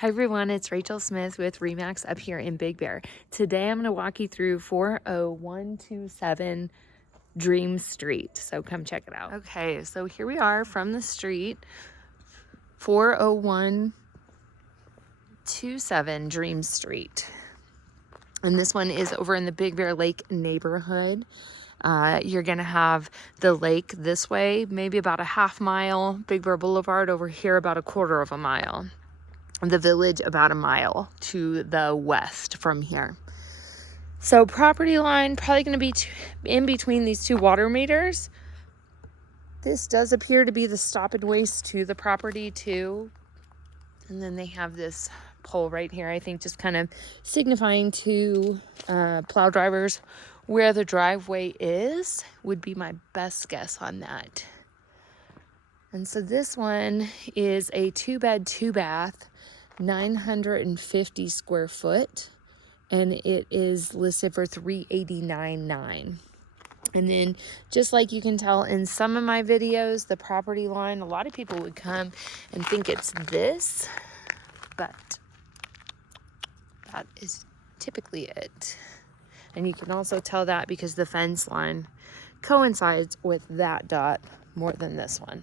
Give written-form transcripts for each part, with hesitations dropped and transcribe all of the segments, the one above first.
Hi everyone, it's Rachel Smith with REMAX up here in Big Bear. Today I'm going to walk you through 40127 Dream Street. So come check it out. Okay, so here we are from the street, 40127 Dream Street. And this one is over in the Big Bear Lake neighborhood. You're going to have the lake this way, maybe about a half mile, Big Bear Boulevard over here about a quarter of a mile. The village about a mile to the west from here. So property line probably going to be in between these two water meters. This does appear to be the stop and waste to the property too. And then they have this pole right here, I think just kind of signifying to plow drivers where the driveway is, would be my best guess on that. And so this one is a 2-bed, 2-bath, 950 square foot, and it is listed for $389,900. And then just like you can tell in some of my videos, the property line, a lot of people would come and think it's this, but that is typically it. And you can also tell that because the fence line coincides with that dot more than this one.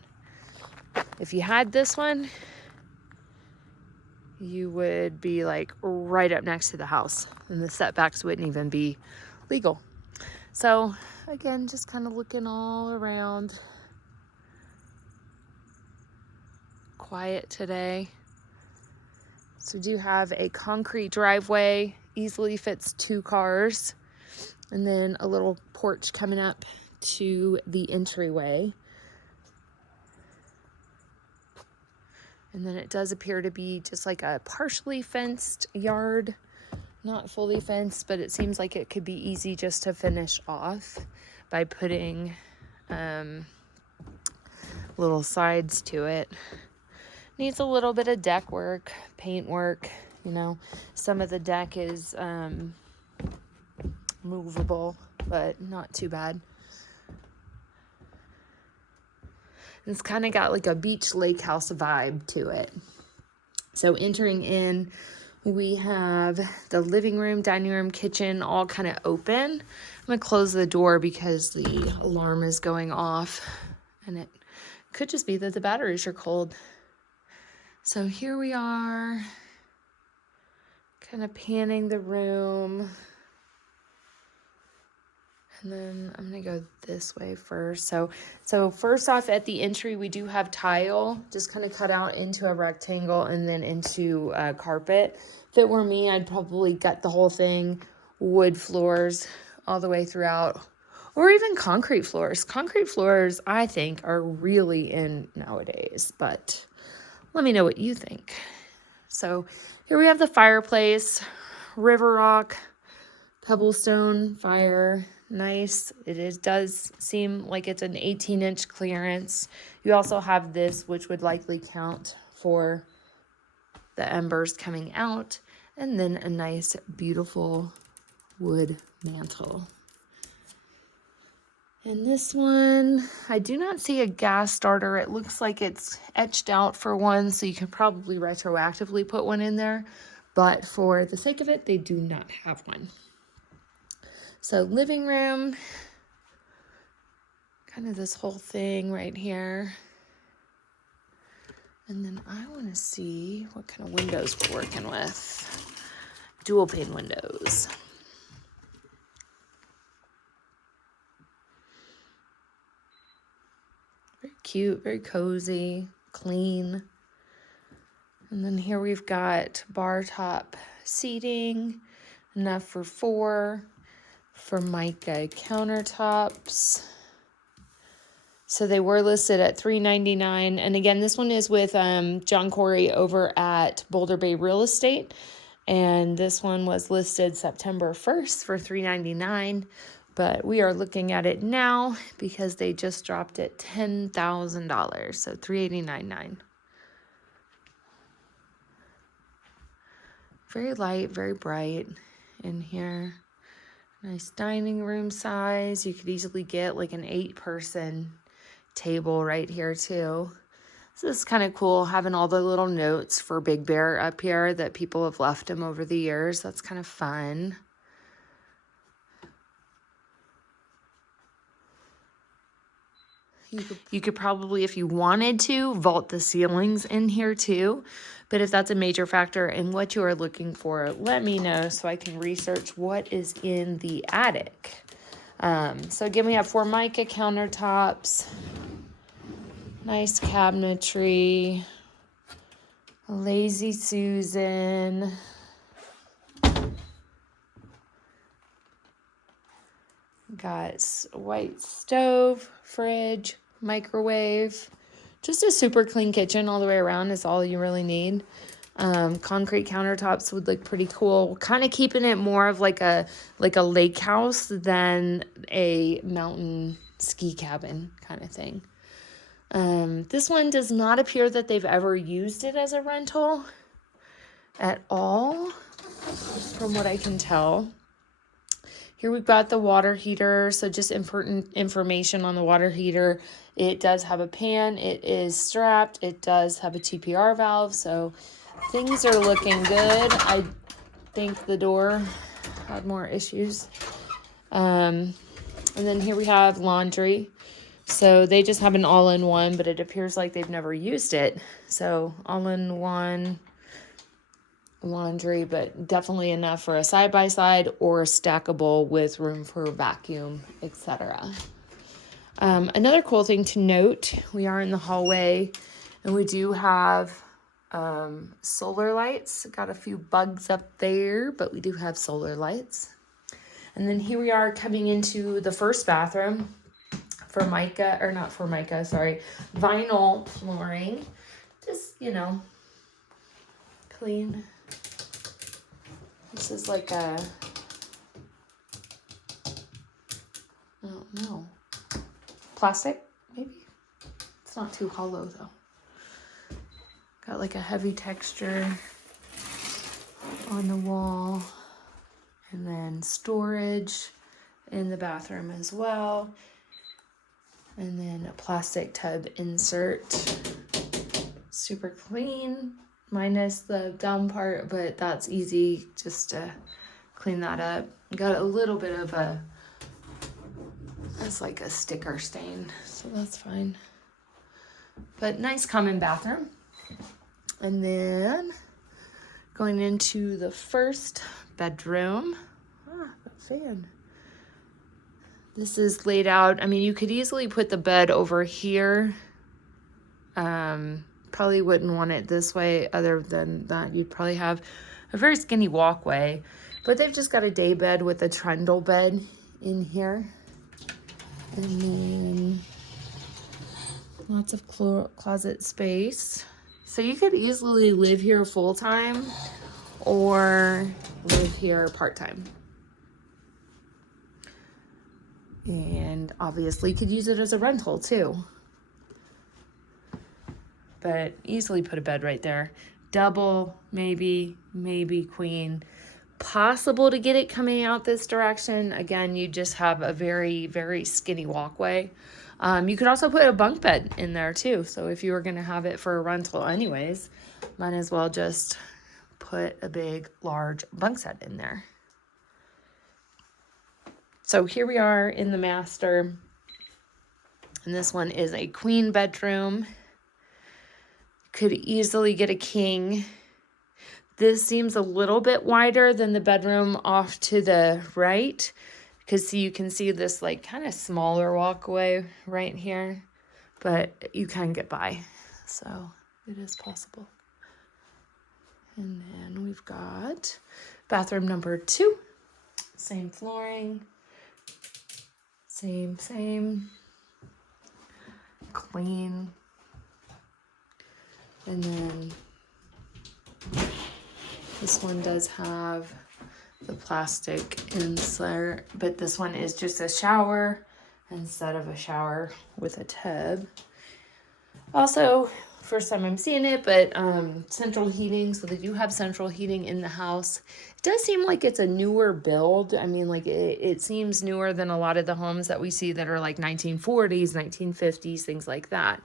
If you had this one, you would be like right up next to the house and the setbacks wouldn't even be legal. So again, just kind of looking all around. Quiet today. So we do have a concrete driveway, easily fits 2 cars, and then a little porch coming up to the entryway. And then it does appear to be just like a partially fenced yard, not fully fenced, but it seems like it could be easy just to finish off by putting little sides to it. Needs a little bit of deck work, paint work, you know. Some of the deck is movable, but not too bad. It's kind of got like a beach lake house vibe to it. So entering in, we have the living room, dining room, kitchen, all kind of open. I'm going to close the door because the alarm is going off. And it could just be that the batteries are cold. So here we are, kind of panning the room. And then I'm going to go this way first. So first off, at the entry, we do have tile just kind of cut out into a rectangle and then into carpet. If it were me, I'd probably gut the whole thing, wood floors all the way throughout, or even concrete floors. Concrete floors, I think, are really in nowadays, but let me know what you think. So here we have the fireplace, river rock, cobblestone fire. Nice. Does seem like it's an 18-inch clearance. You also have this, which would likely count for the embers coming out, and then a nice, beautiful wood mantle. And this one, I do not see a gas starter. It looks like it's etched out for one, so you can probably retroactively put one in there, but for the sake of it, they do not have one. So living room, kind of this whole thing right here. And then I want to see what kind of windows we're working with. Dual pane windows. Very cute, very cozy, clean. And then here we've got bar top seating, enough for 4. Formica countertops. So they were listed at $399. And again, this one is with John Corey over at Boulder Bay Real Estate. And this one was listed September 1st for $399. But we are looking at it now because they just dropped it $10,000. So $389,900. Very light, very bright in here. Nice dining room size. You could easily get like an 8-person table right here too. So this is kind of cool, having all the little notes for Big Bear up here that people have left him over the years. That's kind of fun. You could probably, if you wanted to, vault the ceilings in here too. But if that's a major factor in what you are looking for, let me know so I can research what is in the attic. So again, we have Formica countertops, nice cabinetry, a Lazy Susan, got white stove, fridge, microwave. Just a super clean kitchen all the way around is all you really need. Concrete countertops would look pretty cool. Kind of keeping it more of like a lake house than a mountain ski cabin kind of thing. This one does not appear that they've ever used it as a rental at all, from what I can tell. Here we've got the water heater. So just important information on the water heater. It does have a pan. It is strapped. It does have a TPR valve. So things are looking good. I think the door had more issues. And then here we have laundry. So they just have an all-in-one, but it appears like they've never used it. So all-in-one laundry, but definitely enough for a side-by-side or a stackable with room for vacuum, etc. Another cool thing to note, we are in the hallway and we do have solar lights. Got a few bugs up there, but we do have solar lights. And then here we are coming into the first bathroom. Vinyl flooring. Just, you know, clean. This is like a, I don't know, plastic, maybe? It's not too hollow though. Got like a heavy texture on the wall. And then storage in the bathroom as well. And then a plastic tub insert. Super clean, minus the gum part, but that's easy just to clean that up. Got a little bit of it's like a sticker stain, so that's fine. But nice common bathroom. And then going into the first bedroom. The fan. This is laid out. I mean, you could easily put the bed over here. Probably wouldn't want it this way. Other than that, you'd probably have a very skinny walkway. But they've just got a day bed with a trundle bed in here. And then lots of closet space. So you could easily live here full-time or live here part-time. And obviously could use it as a rental too. But easily put a bed right there. Double, maybe queen. Possible to get it coming out this direction. Again, you just have a very, very skinny walkway. You could also put a bunk bed in there too. So if you were going to have it for a rental anyways, might as well just put a big, large bunk set in there. So here we are in the master. And this one is a queen bedroom. Could easily get a king. This seems a little bit wider than the bedroom off to the right. Because you can see this like kind of smaller walkway right here. But you can get by. So it is possible. And then we've got bathroom number 2. Same flooring. Same. Clean. And then this one does have the plastic insert, but this one is just a shower instead of a shower with a tub. Also, first time I'm seeing it, but central heating. So they do have central heating in the house. It does seem like it's a newer build. I mean, like it seems newer than a lot of the homes that we see that are like 1940s, 1950s, things like that.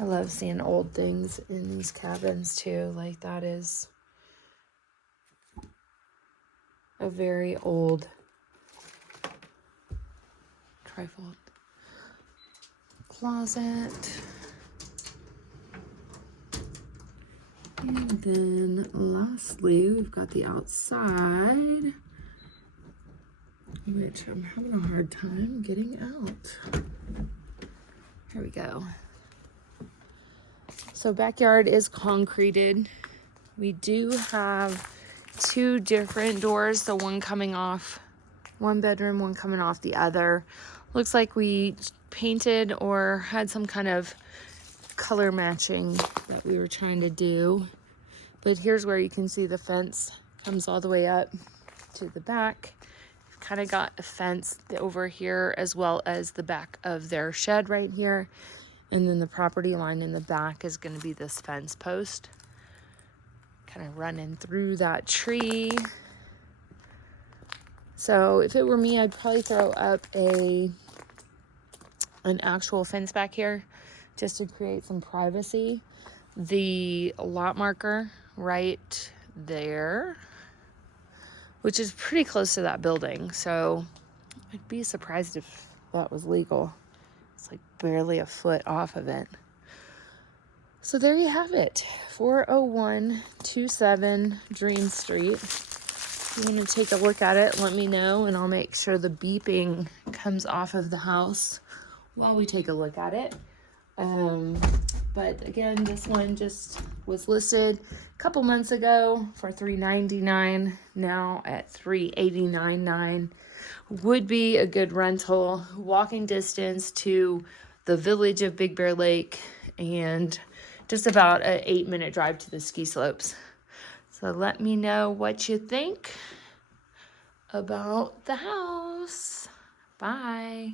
I love seeing old things in these cabins too. Like that is a very old trifold closet. And then lastly, we've got the outside, which I'm having a hard time getting out. Here we go. So backyard is concreted. We do have 2 different doors, so one coming off one bedroom, one coming off the other. Looks like we painted or had some kind of color matching that we were trying to do. But here's where you can see the fence comes all the way up to the back. We've kind of got a fence over here as well as the back of their shed right here. And then the property line in the back is going to be this fence post. Kind of running through that tree. So if it were me, I'd probably throw up an actual fence back here just to create some privacy. The lot marker right there, which is pretty close to that building. So I'd be surprised if that was legal. It's like barely a foot off of it. So there you have it, 40127 Dream Street. If you want to take a look at it, let me know, and I'll make sure the beeping comes off of the house while we take a look at it. But again, this one just was listed a couple months ago for $399, now at $389.9. Would be a good rental, walking distance to the village of Big Bear Lake, and just about an 8-minute drive to the ski slopes. So let me know what you think about the house. Bye.